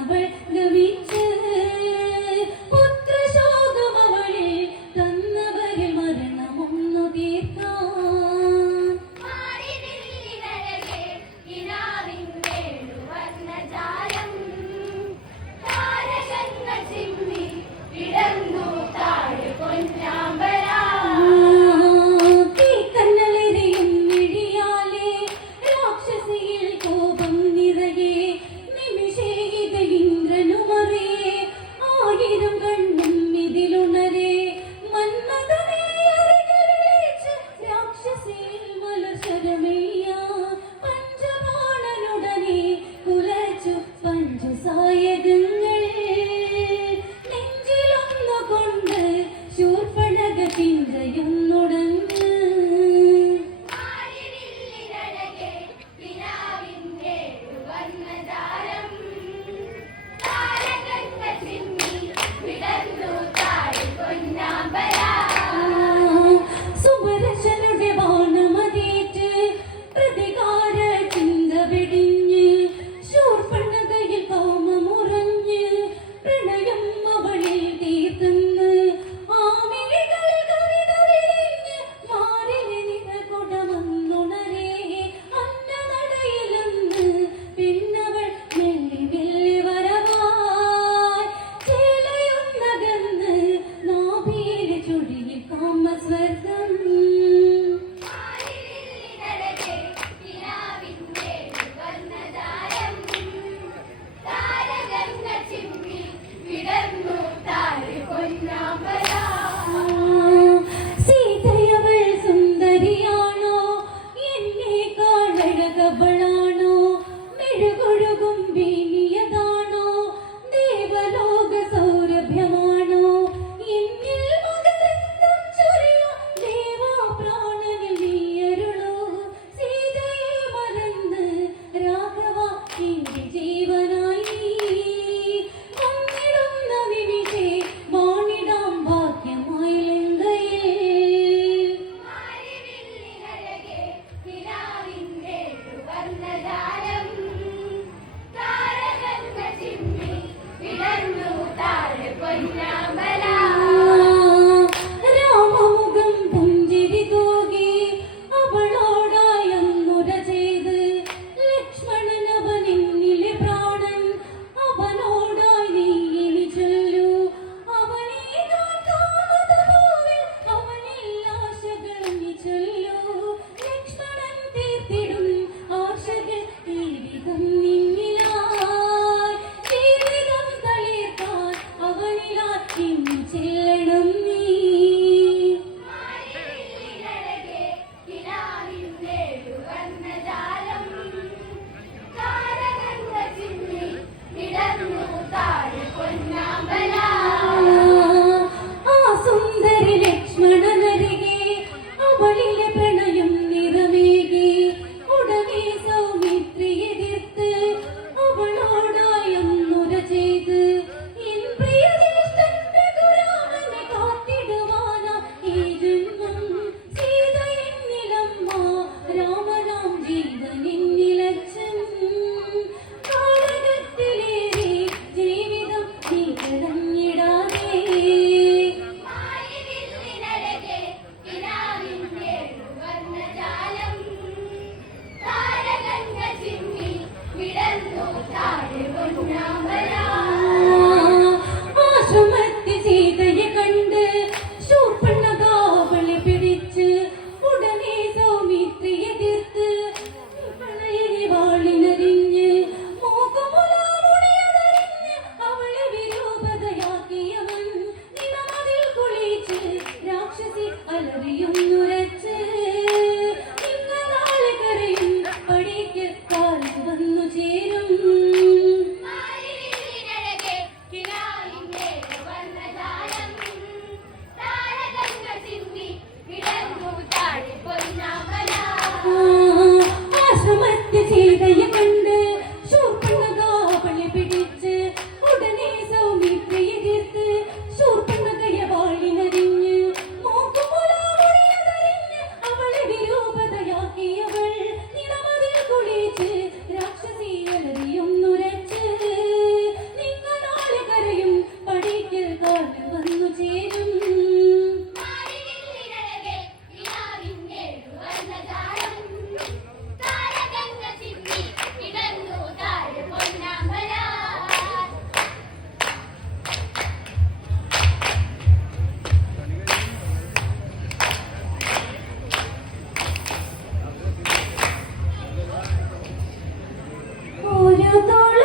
അവൾ you don't